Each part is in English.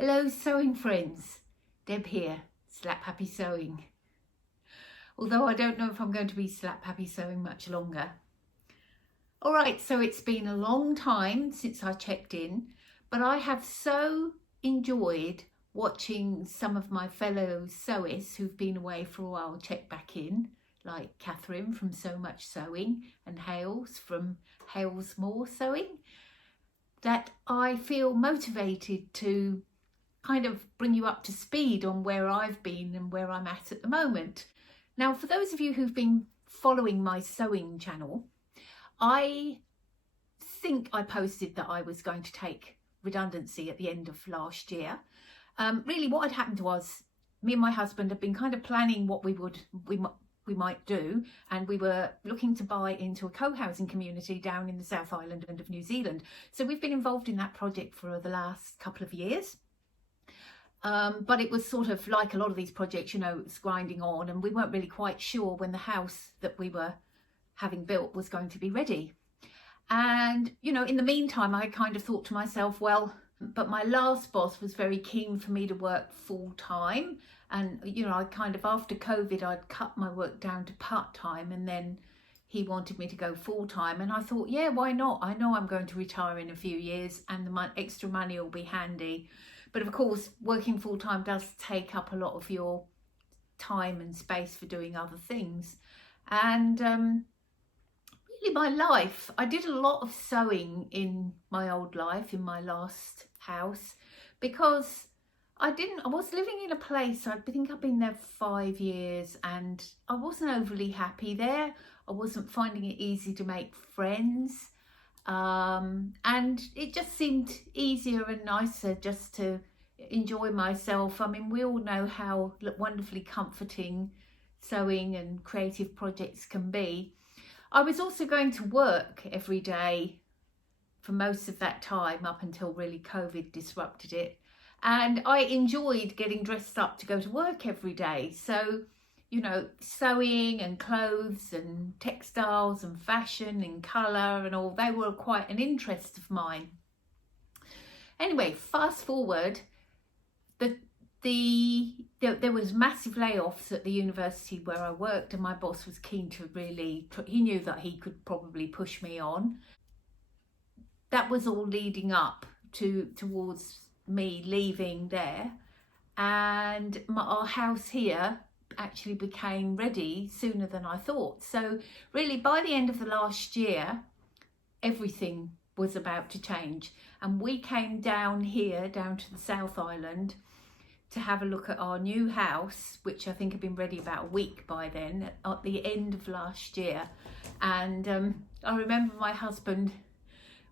Hello sewing friends, Deb here, Slap Happy Sewing. Although I don't know if I'm going to be Slap Happy Sewing much longer. Alright, so it's been a long time since I checked in, but I have so enjoyed watching some of my fellow sewists who've been away for a while check back in, like Catherine from So Much Sewing and Hales from Hales More Sewing, that I feel motivated to kind of bring you up to speed on where I've been and where I'm at the moment. Now, for those of you who've been following my sewing channel, I think I posted that I was going to take redundancy at the end of last year. Really what had happened was me and my husband had been kind of planning what we might do, and we were looking to buy into a co-housing community down in the South Island of New Zealand. So we've been involved in that project for the last couple of years. But it was sort of like a lot of these projects, you know, it's grinding on, and we weren't really quite sure when the house that we were having built was going to be ready. And, you know, in the meantime, I kind of thought to myself, well, but my last boss was very keen for me to work full time. And, you know, I kind of, after COVID, I'd cut my work down to part time, and then he wanted me to go full time. And I thought, yeah, why not? I know I'm going to retire in a few years and the extra money will be handy. But of course, working full time does take up a lot of your time and space for doing other things. And really my life, I did a lot of sewing in my old life, in my last house, because I was living in a place, I think I've been there 5 years, and I wasn't overly happy there. I wasn't finding it easy to make friends. And it just seemed easier and nicer just to enjoy myself. I mean, we all know how wonderfully comforting sewing and creative projects can be. I was also going to work every day for most of that time up until really COVID disrupted it. And I enjoyed getting dressed up to go to work every day. So, you know, sewing and clothes and textiles and fashion and colour and all, they were quite an interest of mine. Anyway, fast forward, there was massive layoffs at the university where I worked, and my boss was keen to he knew that he could probably push me on. That was all leading up towards me leaving there, and our house here actually became ready sooner than I thought. So really by the end of the last year, everything was about to change, and we came down here, down to the South Island, to have a look at our new house, which I think had been ready about a week by then, at the end of last year. And I remember my husband,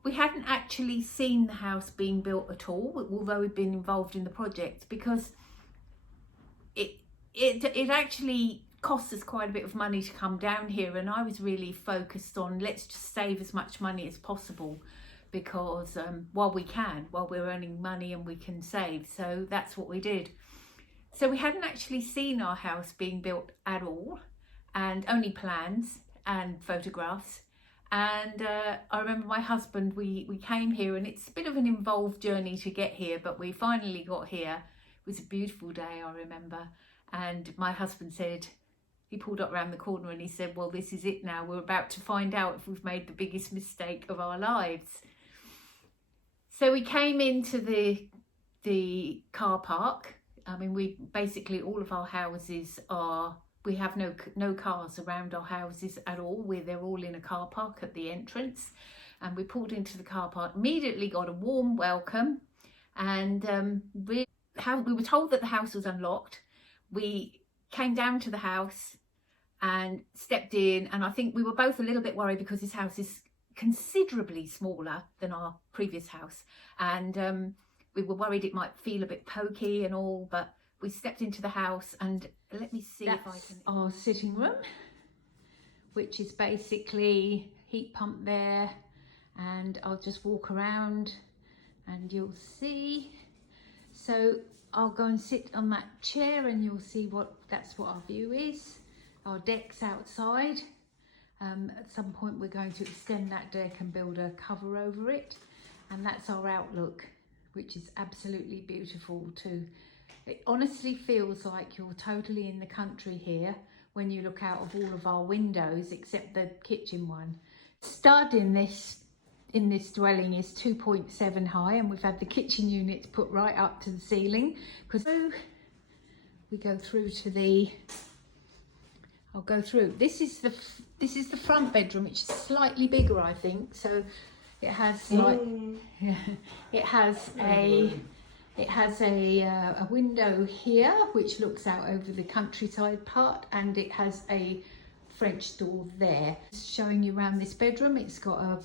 we hadn't actually seen the house being built at all, although we'd been involved in the project, because it actually cost us quite a bit of money to come down here, and I was really focused on let's just save as much money as possible, because while we're earning money and we can save. So that's what we did. So we hadn't actually seen our house being built at all, and only plans and photographs. And I remember my husband, we came here, and it's a bit of an involved journey to get here, but we finally got here. It was a beautiful day, I remember. And my husband said, he pulled up around the corner and he said, well, this is it now. We're about to find out if we've made the biggest mistake of our lives. So we came into the car park. I mean, we basically, all of our houses we have no cars around our houses at all. They're all in a car park at the entrance. And we pulled into the car park, immediately got a warm welcome. And we were told that the house was unlocked. We came down to the house and stepped in, and I think we were both a little bit worried because this house is considerably smaller than our previous house, and we were worried it might feel a bit pokey and all. But we stepped into the house, and let me see if I can. Our sitting room, which is basically heat pump there, and I'll just walk around and you'll see. So I'll go and sit on that chair and you'll see that's what our view is. Our deck's outside. At some point we're going to extend that deck and build a cover over it, and that's our outlook. which is absolutely beautiful too. It honestly feels like you're totally in the country here when you look out of all of our windows, except the kitchen one. Stud in this dwelling is 2.7 high, and we've had the kitchen units put right up to the ceiling. Because we go through to the, I'll go through. This is the front bedroom, which is slightly bigger, I think. So it has like, it has a window here which looks out over the countryside part, and it has a French door there. Showing you around this bedroom, it's got a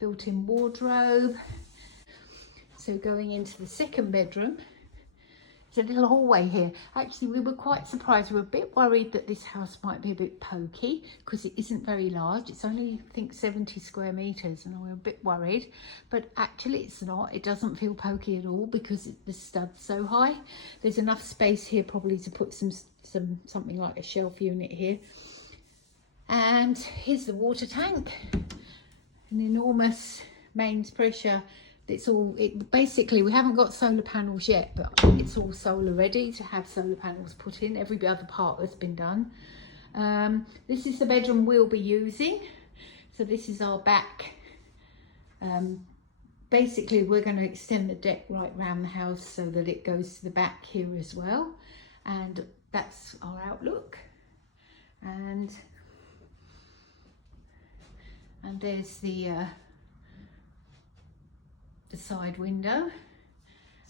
built-in wardrobe. So going into the second bedroom, there's a little hallway here. Actually, we were quite surprised. We were a bit worried that this house might be a bit pokey because it isn't very large. It's only, I think, 70 square meters, and we were a bit worried. But actually, it's not. It doesn't feel pokey at all because the stud's so high. There's enough space here probably to put something like a shelf unit here. And here's the water tank, an enormous mains pressure. Basically, we haven't got solar panels yet, but it's all solar ready to have solar panels put in. Every other part has been done. This is the bedroom we'll be using. So this is our back. Basically, we're going to extend the deck right round the house so that it goes to the back here as well. And that's our outlook. And there's the side window.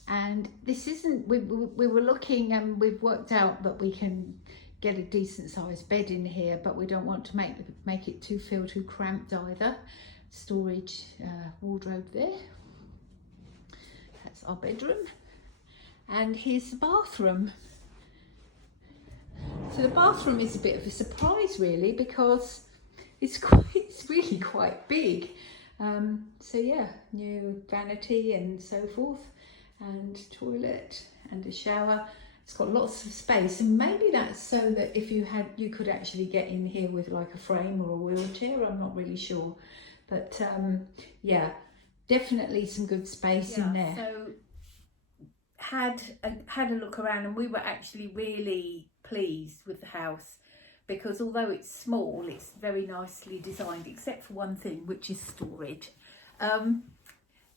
And this isn't, we were looking, and we've worked out that we can get a decent sized bed in here, but we don't want to make it feel too cramped either. Storage wardrobe there. That's our bedroom. And here's the bathroom. So the bathroom is a bit of a surprise really, because it's really quite big. So yeah, new vanity and so forth, and toilet and a shower. It's got lots of space, and maybe that's so that if you could actually get in here with like a frame or a wheelchair. I'm not really sure, but yeah, definitely some good space in there. So had a look around, and we were actually really pleased with the house, because although it's small, it's very nicely designed, except for one thing, which is storage.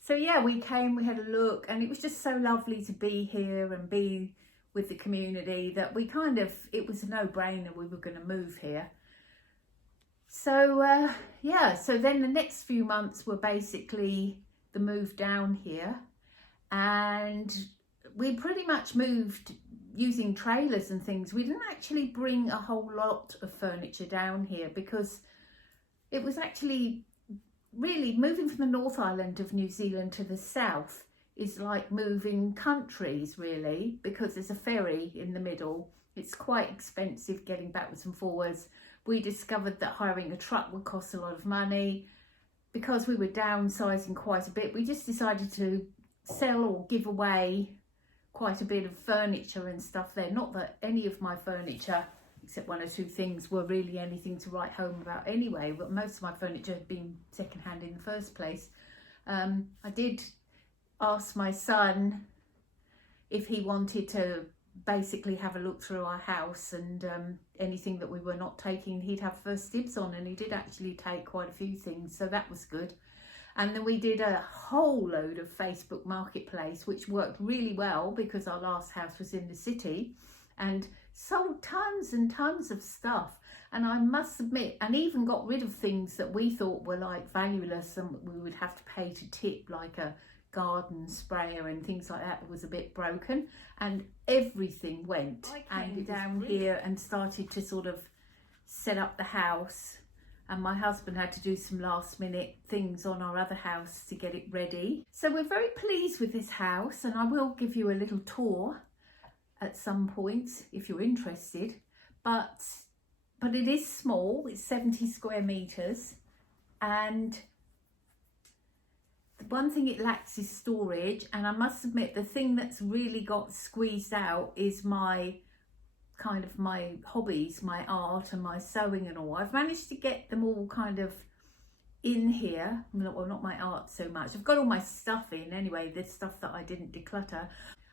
So yeah, we came, we had a look, and it was just so lovely to be here and be with the community that it was a no-brainer we were going to move here. So yeah, so then the next few months were basically the move down here, and we pretty much moved using trailers and things. We didn't actually bring a whole lot of furniture down here, because it was actually really moving from the North Island of New Zealand to the south is like moving countries really, because there's a ferry in the middle. It's quite expensive getting backwards and forwards. We discovered that hiring a truck would cost a lot of money. Because we were downsizing quite a bit, we just decided to sell or give away quite a bit of furniture and stuff there. Not that any of my furniture, except one or two things, were really anything to write home about anyway, but most of my furniture had been secondhand in the first place. I did ask my son if he wanted to basically have a look through our house, and anything that we were not taking, he'd have first dibs on, and he did actually take quite a few things, so that was good. And then we did a whole load of Facebook Marketplace, which worked really well because our last house was in the city, and sold tons and tons of stuff. And I must admit, and even got rid of things that we thought were like valueless and we would have to pay to tip, like a garden sprayer and things like that was a bit broken, and everything went. I came down here and started to sort of set up the house, and my husband had to do some last minute things on our other house to get it ready. So we're very pleased with this house, and I will give you a little tour at some point if you're interested, but it is small. It's 70 square meters, and the one thing it lacks is storage. And I must admit, the thing that's really got squeezed out is my hobbies, my art and my sewing and all. I've managed to get them all kind of in here. Well, not my art so much. I've got all my stuff in anyway, the stuff that I didn't declutter.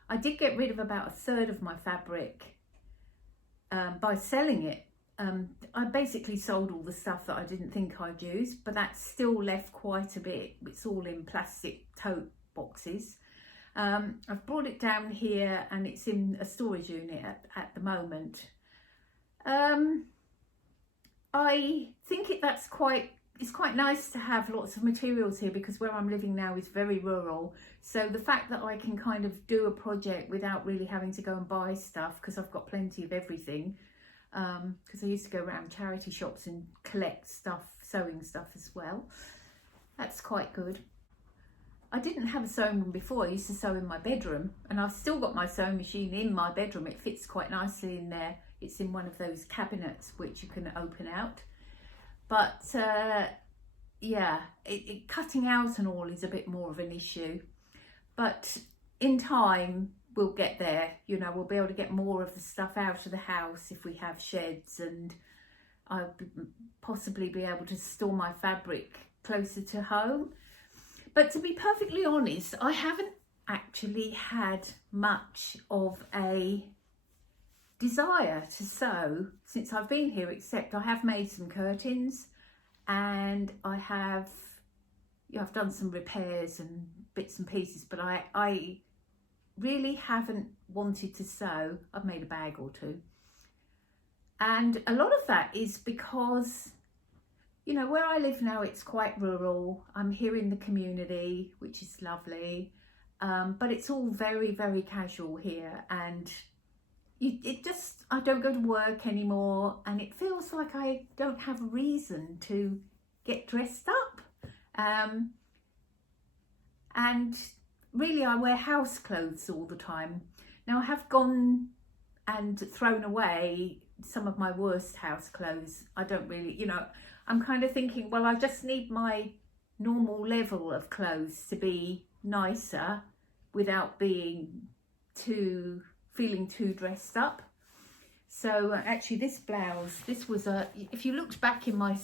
I did get rid of about a third of my fabric by selling it. I basically sold all the stuff that I didn't think I'd use, but that's still left quite a bit. It's all in plastic tote boxes. I've brought it down here and it's in a storage unit at the moment. I think it's quite nice to have lots of materials here, because where I'm living now is very rural. So the fact that I can kind of do a project without really having to go and buy stuff, because I've got plenty of everything. Because I used to go around charity shops and collect stuff, sewing stuff as well. That's quite good. I didn't have a sewing room before. I used to sew in my bedroom, and I've still got my sewing machine in my bedroom. It fits quite nicely in there. It's in one of those cabinets which you can open out. But yeah, cutting out and all is a bit more of an issue. But in time, we'll get there. You know, we'll be able to get more of the stuff out of the house if we have sheds, and I'll possibly be able to store my fabric closer to home. But to be perfectly honest, I haven't actually had much of a desire to sew since I've been here, except I have made some curtains, and I've done some repairs and bits and pieces, but I really haven't wanted to sew. I've made a bag or two, and a lot of that is because, you know, where I live now, it's quite rural. I'm here in the community, which is lovely, but it's all very, very casual here, and I don't go to work anymore, and it feels like I don't have a reason to get dressed up. And really, I wear house clothes all the time. Now, I have gone and thrown away some of my worst house clothes. I don't really, you know, I'm kind of thinking, well, I just need my normal level of clothes to be nicer without being feeling too dressed up. So actually this blouse, if you looked back in my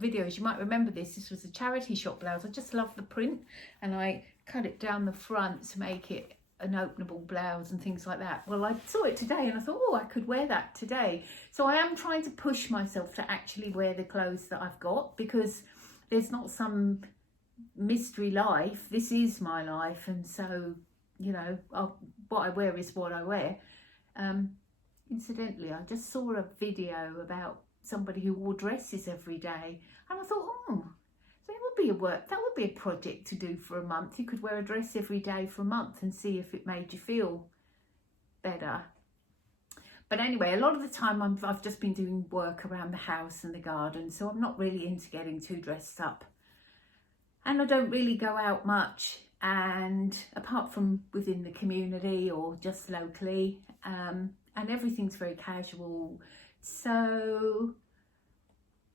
videos, you might remember this was a charity shop blouse. I just love the print, and I cut it down the front to make it an openable blouse and things like that. Well, I saw it today and I thought, oh, I could wear that today. So I am trying to push myself to actually wear the clothes that I've got, because there's not some mystery life. This is my life, and so, you know, what I wear is what I wear. Incidentally, I just saw a video about somebody who wore dresses every day, and I thought, oh, that would be a project to do for a month. You could wear a dress every day for a month and see if it made you feel better. But anyway, a lot of the time I've just been doing work around the house and the garden, so I'm not really into getting too dressed up. And I don't really go out much, and apart from within the community or just locally, and everything's very casual. So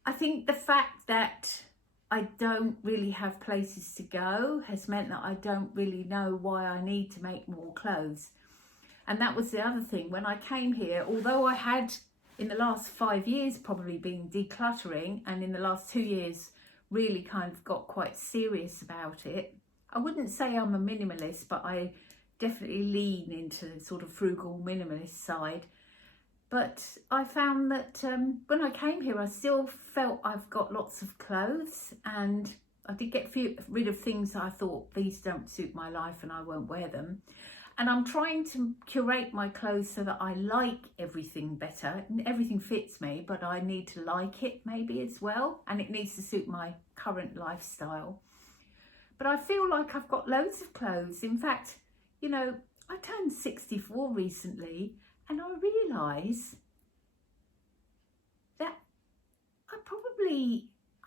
I think the fact that I don't really have places to go has meant that I don't really know why I need to make more clothes. And that was the other thing. When I came here, although I had in the last 5 years probably been decluttering, and in the last 2 years really kind of got quite serious about it, I wouldn't say I'm a minimalist, but I definitely lean into the sort of frugal minimalist side. But I found that when I came here, I still felt I've got lots of clothes, and I did get rid of things that I thought, these don't suit my life and I won't wear them. And I'm trying to curate my clothes so that I like everything better. Everything fits me, but I need to like it maybe as well, and it needs to suit my current lifestyle. But I feel like I've got loads of clothes. In fact, you know, I turned 64 recently, and I realise that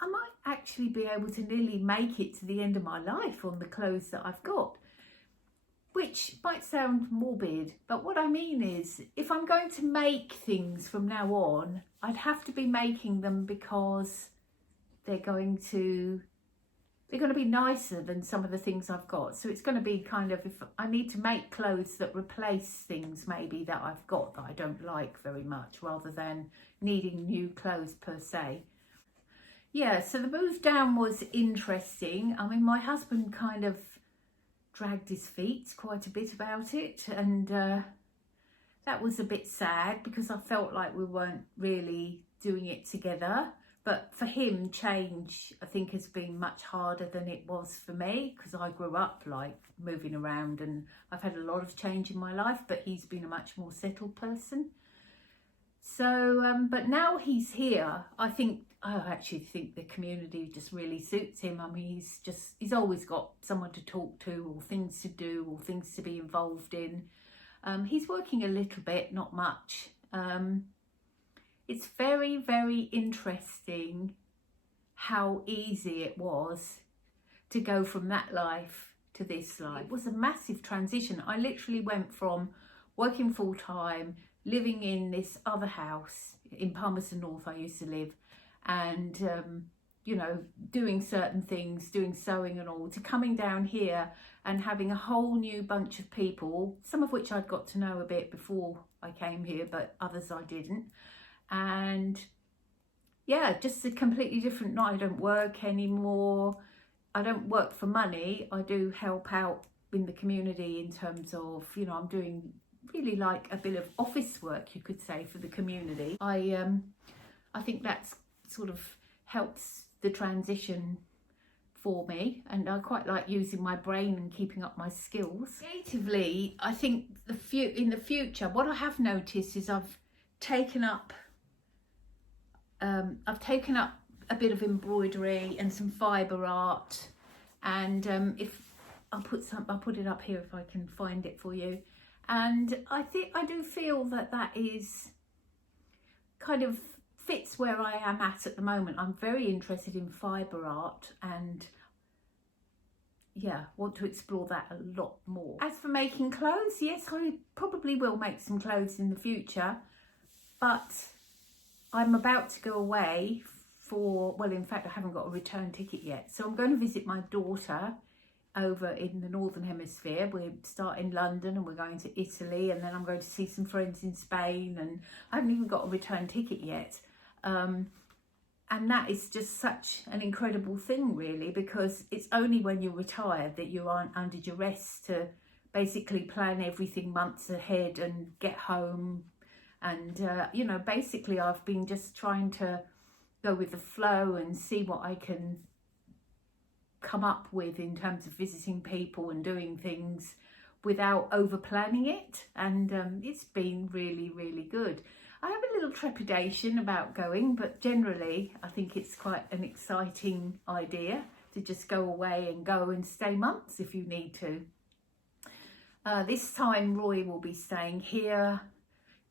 I might actually be able to nearly make it to the end of my life on the clothes that I've got, which might sound morbid, but what I mean is, if I'm going to make things from now on, I'd have to be making them because they're going to be nicer than some of the things I've got. So it's going to be kind of, if I need to make clothes that replace things maybe that I've got that I don't like very much, rather than needing new clothes per se. yeah, so the move down was interesting. I mean, my husband kind of dragged his feet quite a bit about it, and that was a bit sad because I felt like we weren't really doing it together. But for him, change, I think, has been much harder than it was for me, because I grew up like moving around and I've had a lot of change in my life, but he's been a much more settled person. So, but now he's here, I actually think the community just really suits him. I mean, he's always got someone to talk to, or things to do, or things to be involved in. He's working a little bit, not much. It's very, very interesting how easy it was to go from that life to this life. It was a massive transition. I literally went from working full time, living in this other house in Palmerston North I used to live, and you know, doing certain things, doing sewing and all, to coming down here and having a whole new bunch of people, some of which I'd got to know a bit before I came here, but others I didn't. And yeah, just a completely different night. I don't work anymore. I don't work for money. I do help out in the community in terms of, you know, I'm doing really like a bit of office work, you could say, for the community. I think that's sort of helps the transition for me, and I quite like using my brain and keeping up my skills. Creatively, I think in the future, what I have noticed is I've taken up a bit of embroidery and some fibre art, and if I'll put it up here if I can find it for you. And I do feel that is kind of fits where I am at the moment. I'm very interested in fibre art, and yeah, want to explore that a lot more. As for making clothes, yes, I probably will make some clothes in the future, but I'm about to go away for, well, in fact, I haven't got a return ticket yet. So I'm going to visit my daughter over in the Northern Hemisphere. We start in London and we're going to Italy, and then I'm going to see some friends in Spain, and I haven't even got a return ticket yet. And that is just such an incredible thing, really, because it's only when you're retired that you aren't under duress to basically plan everything months ahead and get home. And, you know, basically I've been just trying to go with the flow and see what I can come up with in terms of visiting people and doing things without over planning it. And it's been really, really good. I have a little trepidation about going, but generally I think it's quite an exciting idea to just go away and go and stay months if you need to. This time Roy will be staying here.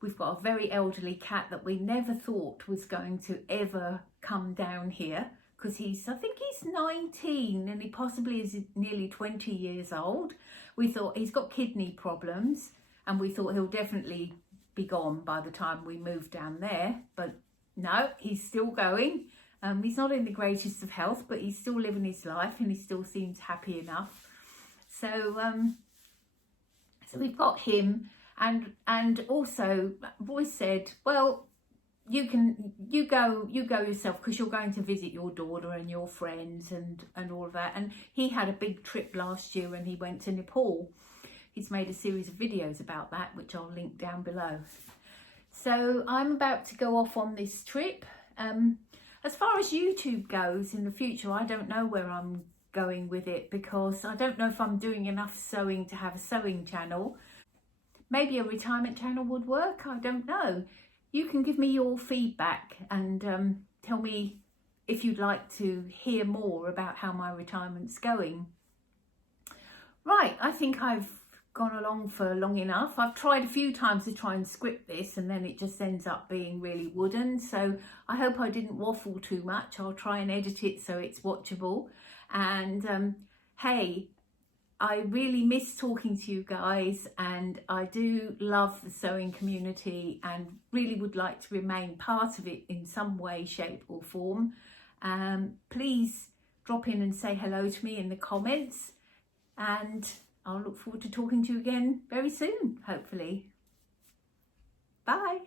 We've got a very elderly cat that we never thought was going to ever come down here, because I think he's 19 and he possibly is nearly 20 years old. We thought he's got kidney problems, and we thought he'll definitely be gone by the time we move down there, but no, he's still going. He's not in the greatest of health, but he's still living his life and he still seems happy enough. So so we've got him, and also Roy said, well, you go yourself, because you're going to visit your daughter and your friends and all of that. And he had a big trip last year and he went to Nepal. He's made a series of videos about that, which I'll link down below. So I'm about to go off on this trip. As far as YouTube goes in the future, I don't know where I'm going with it, because I don't know if I'm doing enough sewing to have a sewing channel. Maybe a retirement channel would work, I don't know. You can give me your feedback and tell me if you'd like to hear more about how my retirement's going. Right, I think I've gone along for long enough. I've tried a few times to try and script this, and then it just ends up being really wooden. So I hope I didn't waffle too much. I'll try and edit it so it's watchable. And hey, I really miss talking to you guys, and I do love the sewing community and really would like to remain part of it in some way, shape or form. Please drop in and say hello to me in the comments, and I'll look forward to talking to you again very soon, hopefully. Bye.